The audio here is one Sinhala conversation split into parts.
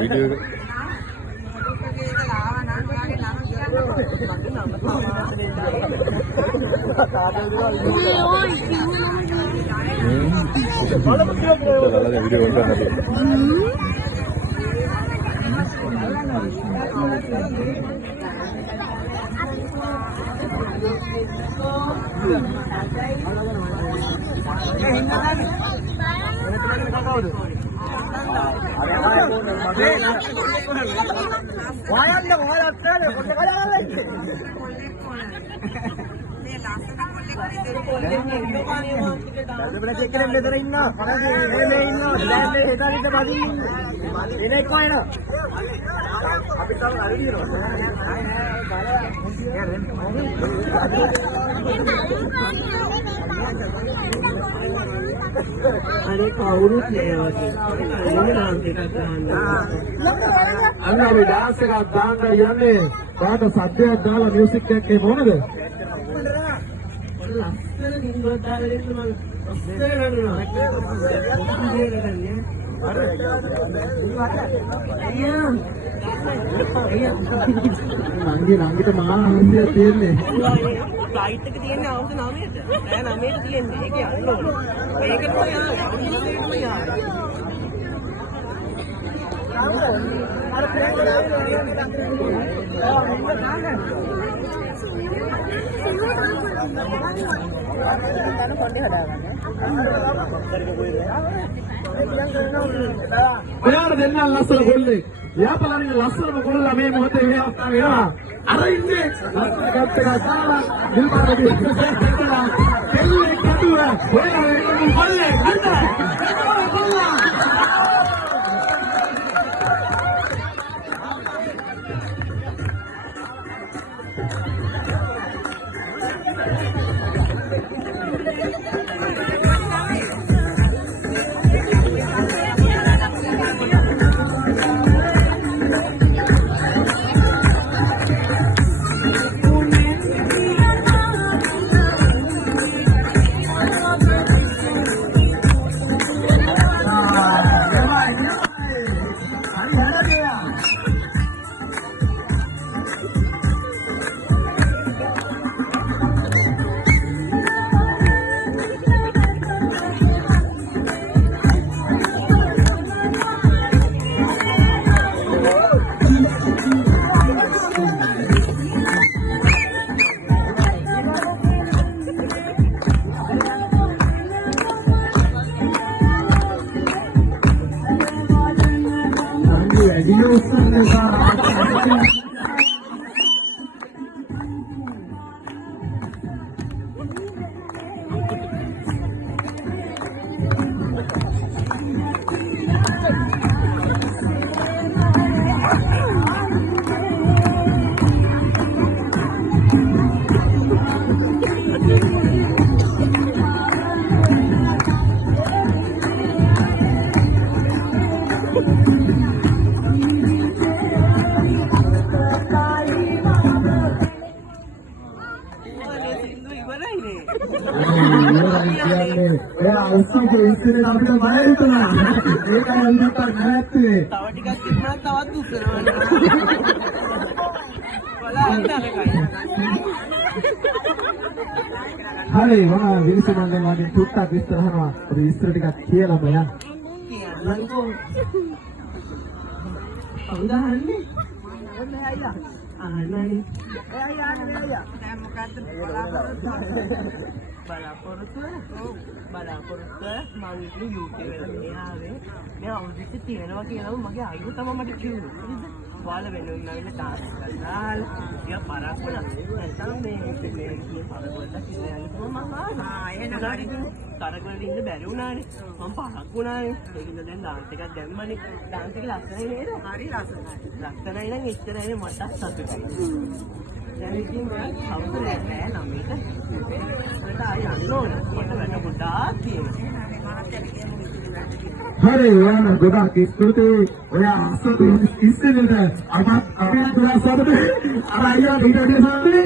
වීඩියෝ अरे कौरुत लेवती अन्न अभी डांस का डांस याने बात सत्य डाला म्यूजिक के मोनद लස්සන දින්දුවක් දාලා දෙන්න මම ඔස්සේ නඩුනා නංගිට මහා ආන්දිය තියෙන්නේ ෆ්ලයිට් එක තියෙන්නේ අවුරුදු 9ට දැන් 9ට තියෙන්නේ ඒක යන්න ඕන මේකට ඔයාලා දෙන්න ලස්සන කොල්ලෙක්. යාපලානේ ලස්සනම කොල්ලා මේ මොහොතේ මේ අවස්ථාව වෙනවා. අර ඉන්නේ ලස්සන කප් එකක් දාලා දිල්පාරදී දෙන්නා කෙල්ලෙක් කටුව. ඔයාලා මේ කොල්ලෙක් අන්න. කොල්ලා අවශ්‍යක ඉස්සරේ අපිට බය හිතුණා. ඒකයි අන්තිමට නැත්තේ. තව ටිකක් තිබුණා තවත් උස්සනවා. හරි මම විශ්වමණ්ඩල වලින් තුට්ටක් විස්තර කරනවා. ඒ විස්තර ටිකක් කියලා බලන්න. කියන්නකෝ. අවුදාන්නේ. ඔන්න ඇයිලා. ආනනේ. එයා ආන්නේ. දැන් මොකද්ද බලාපොරොත්තු මම ඉන්නේ UK වල මෙහාවේ මේ අවුරුද්දේ තියෙනවා කියලාම මගේ අයියෝ තමයි මට කිව්වේ. ඔයාලා වෙනුවෙන් ආවිල්ලා ඩාන්ස් කරලා යා පරක් වුණා. නැත්නම් මේ පරවලට කියලා යන්න මම එහෙනම් තරගවල ඉන්න බැරි වුණානේ. මම පහක් වුණානේ. ඒකින්ද දැන් ඩාන්ස් එකක් දැම්මනේ. ඩාන්ස් එක ලස්සනයි නේද? හරි ලස්සනයි. ලස්සනයි නම් එච්චරයි මට සතුටුයි. දැන් ඉතින් අවුරුද්දේ නෑ නම් මේක හරි යන ගොඩක් ස්තුතියි ඔයා අසතු ඉස්සෙල්ලට අපි තුලා සබදේ අර අයියා පිටේ සම්මේ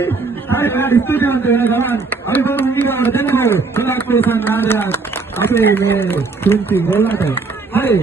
හරි ඔයා ස්තුතිවන්ත වෙන ගමන් අපි බොරු මුංගිරවට දෙන්නකෝ ගොඩක් ප්‍රසන්න ආදරයක් අපේ මේ තුන්ති ගොල්ලන්ට හරි